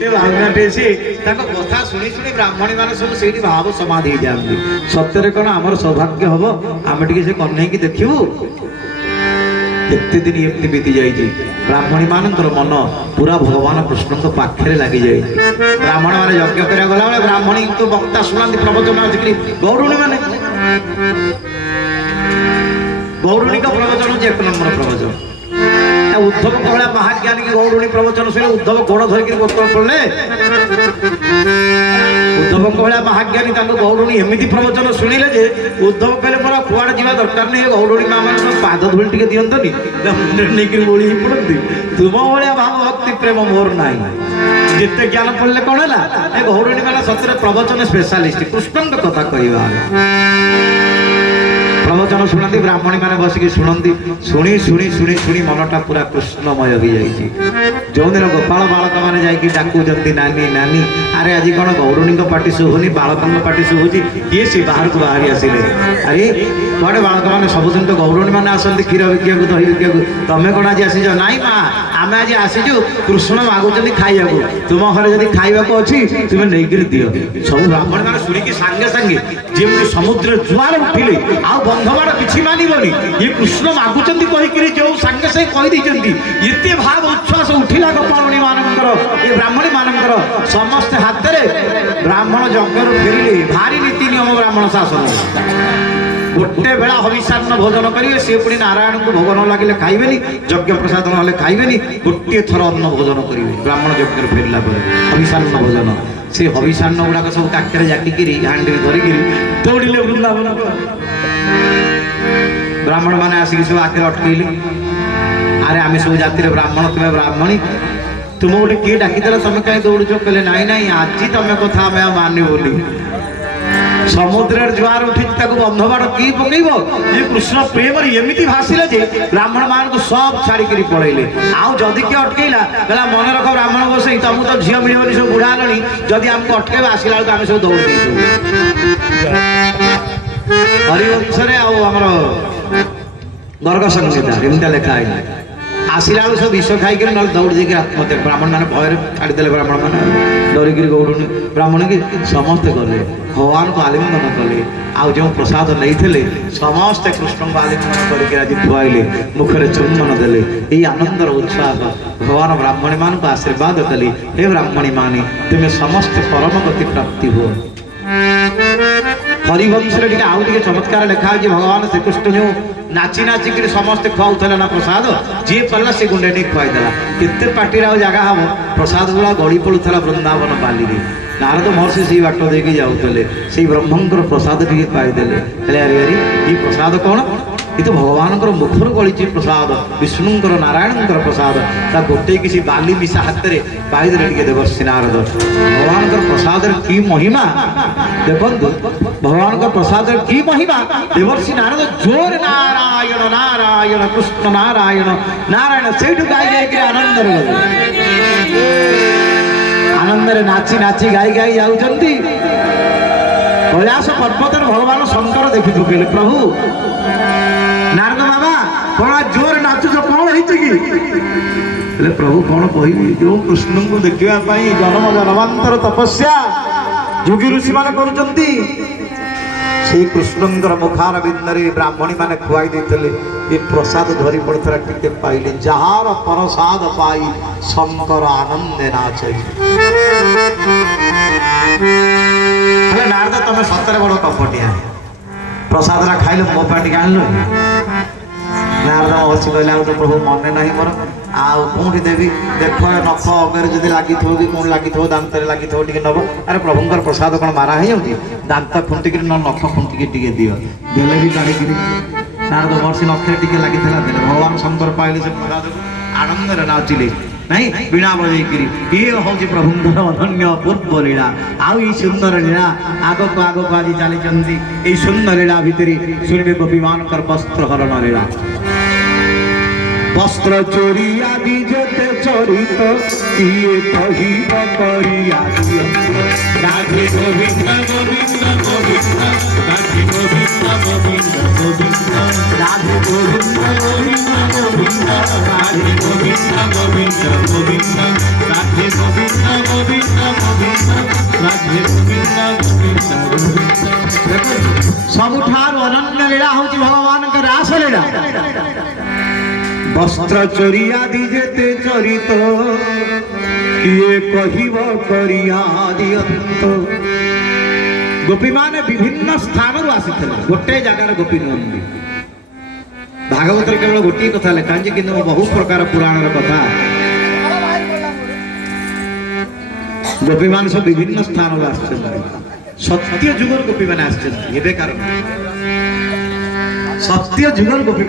कथा शुणी शुणी ब्राह्मणी मैंने सब से भाव समाधि जाती सत्य कौन आम सौभाग्य हम आम टे से कन्हई की देखू केते दिन एमती बीती जाइए ब्राह्मणी मानकर मन पूरा भगवान कृष्ण को पाखे लगी जाए ब्राह्मण मैंने यज्ञ कर गला ब्राह्मणी तो वक्ता शुणा प्रवचन गौरुणी मैंने गौरुणी का प्रवचन हूँ एक नंबर प्रवचन उद्धव कहला महाज्ञानी की गौरुणी प्रवचन शुणे उद्धव गोड़ धरिक गोत्र पड़े उद्धव कहला महाज्ञानी गौरुणी एमती प्रवचन शुणिले जे उद्धव कहले मोर कुआड़े जावा दरकार नहीं गौरुणी माँ मान पाद धूल टे दिंतनी नहीं बोली पड़ती तुम भाया भाव भक्ति प्रेम मोर ना जिते ज्ञान पड़े कौन है गौरुणी मैंने सतरे प्रवचन स्पेशलिस्ट कृष्ण कथा कहवा प्रवचन शुणती ब्राह्मणी मैंने बसिक शुणती शुणी शुणी शुणी शुणी मनटा पूरा कृष्णमय हो जाए जो दिन गोपाल बालक मैंने जाकि डाकुंट नानी नानी अरे आज कौन गौरुणी पार्टी शुभुनी बालकों पार्टी शुभुची किए सी बाहर को बाहरी आसिले अरे कौटे बालक मैंने सबुदिन तो गौरुणी मैंने आसती क्षीर विकिया दही विकिया तमें कौन आज आसीज नाई माँ आम आज आसीजु कृष्ण मागुंट खाइबा तुम घर जब खाइबा अच्छी तुम्हें नहीं दियो सब ब्राह्मण मैंने शुणिकी सांगे सांगे जमी समुद्र जुआर उठिले आ बंधवाड़ किसी मानवनी ये कृष्ण मागुंट कहीकि जो सांगे सांगे कहीदे एत भाव उच्छ्वास उठिला गोपाणी मानकर ये ब्राह्मणी मानकर समस्ते हाथ में ब्राह्मण यज्ञ फेरिले भारी नीति नियम ब्राह्मण शासन गोटे बेला हविषान्न भोजन करेंगे सी पुणी नारायण को भोग न लगे खाइबेनि यज्ञ प्रसाद ना खाइबेनि गोटे थर अन्न भोजन करेंगे ब्राह्मण यज्ञ फेरला हविषान्न भोजन से हविषान्न गुड़ाक सब काकेरे जाटिकी हांडी धरिकी दौड़े वृंदावन ब्राह्मण मैंने आसिक सब आखिर अटकैले अरे आम सब जाति ब्राह्मण तुम्हें ब्राह्मणी तुम गोटे किए डाकिदेला तुम कहीं दौड़ुच कहले नाई नाई आज तुम कथा आम मानि बोली समुद्र जुआर उठी बंधवाड़ कि पकईब ये कृष्ण प्रेम एमती भाषिले जे ब्राह्मण मान को सब छाड़ी पलैले आउ जदि किए अटकैला कहला मन रख ब्राह्मण बसई तुमको तो झील मिले सब बुढ़ा हेली जदि आमको अटकैब आसला बेलू आम सब दौड़ हरिवंश आमर गर्ग संहिता एमती लिखाई आसला बेलू सब विष खाई ना दौड़ जाकर आत्महत्या ब्राह्मण मैंने भय छाड़ीदे ब्राह्मण मैंने डरिक गौरुणी ब्राह्मण की समस्ते गले भगवान को आलिंगन कले आउ जो प्रसाद नहीं समस्ते कृष्ण को आलिंगन करके आज खुआइले मुखरे चुम्बन देले ये आनंदर उत्साह भगवान ब्राह्मणी मान को आशीर्वाद कले हे ब्राह्मणी मानी तुम्हें समस्ते परम गति प्राप्ति हो हरिवंश आउ टे चमत्कार लिखा है भगवान श्रीकृष्ण जो नाची नाचिक समस्ते खुआऊला ना प्रसाद जी पाला से गुंडे नहीं खुआईदेला केते पार्टी जगह हम प्रसाद गुला गड़ी पड़ूला वृंदावन बाली नारद महर्षि से बाट देके जाऊले से ब्रह्मंकर प्रसाद टे पाईदे अरे अरे ये प्रसाद कौन ये तो भगवान मुखर गली प्रसाद विष्णुंकर नारायणकर प्रसाद ता गोटे किसी बाली मिशा हाथ में पाईदे टे देवर्षि नारद भगवान प्रसाद की महिमा देखो भगवान प्रसाद की महिमा देवर्षि नारद जोर नारायण नारायण कृष्ण नारायण नारायण से गाई आनंद आनंद नाची नाची गाई गाई जाऊँगी कैलाश पर्वत भगवान शंकर देखी पकेले प्रभु नारद बाबा कौन जोर नाचुच कौन है प्रभु कौन कह जो कृष्ण को देखापी जन्म जन्मांतर तपस्या योगी ऋषि मान कर कृष्णंकर मुखार बिंदरे ब्राह्मणी मैंने खुआई देते ये प्रसाद धरी पड़ता टिके पाइले जार प्रसाद पाई शंकर आनंदे नाचे नारद तुम सतरे बड़ कपटिया प्रसाद खाइल मो पाटी आन नारद महर्षि कहला तो प्रभु मन ना मोर आउटी देवी देख नख अगर जब लगी कि कौन लगी दांत लगी नब अरे प्रभुंर प्रसाद कौन मारा हो दांत खुंटिक नख खुंटिक दियो देले भी काढ़ी नारद महर्षि नखे टे लगी भगवान शंकर पाइले से प्रसाद आनंद नाचिले नहीं वीणा बजे ये हूँ प्रभुंर अनन्य पूर्व लीला आउ ये सुंदर लीला आग को आज चली सुंदर लीला भितर शुणवे गोपी मान वस्त्र हरण लीला वस्त्र चोरी आदि जते चरित ये कहिब करिया রাধে গোবিন্দ গোবিন্দ গোবিন্দ রাধে গোবিন্দ গোবিন্দ গোবিন্দ রাধে গোবিন্দ গোবিন্দ গোবিন্দ রাধে গোবিন্দ গোবিন্দ গোবিন্দ রাধে গোবিন্দ গোবিন্দ গোবিন্দ রাধে গোবিন্দ গোবিন্দ গোবিন্দ। ସବୁଠାରୁ ଅନନ୍ୟ ଲୀଳା ହଉଛି ଭଗବାନଙ୍କ ରାସ ଲୀଳା। ବସ୍ତ୍ର ଚୋରି ଆଦି ଯେତେ ଚରିତ କିଏ କହିବ କରିଆ ଦିଅନ୍ତ। ଗୋପୀମାନେ ବିଭିନ୍ନ ସ୍ଥାନରୁ ଆସିଥିଲେ, ଗୋଟେ ଜାଗାର ଗୋପୀ ନୁହନ୍ତି। ଭାଗବତରେ କେବଳ ଗୋଟିଏ କଥା ଲେଖା ହେଇଛି, କିନ୍ତୁ ବହୁ ପ୍ରକାର ପୁରାଣର କଥା। ଗୋପୀମାନେ ସବୁ ବିଭିନ୍ନ ସ୍ଥାନରୁ ଆସିଛନ୍ତି। ସତ୍ୟ ଯୁଗର ଗୋପୀମାନେ ଆସିଛନ୍ତି, ଏବେ କାରଣ ସତ୍ୟ ଯୁଗର ଗୋପୀ।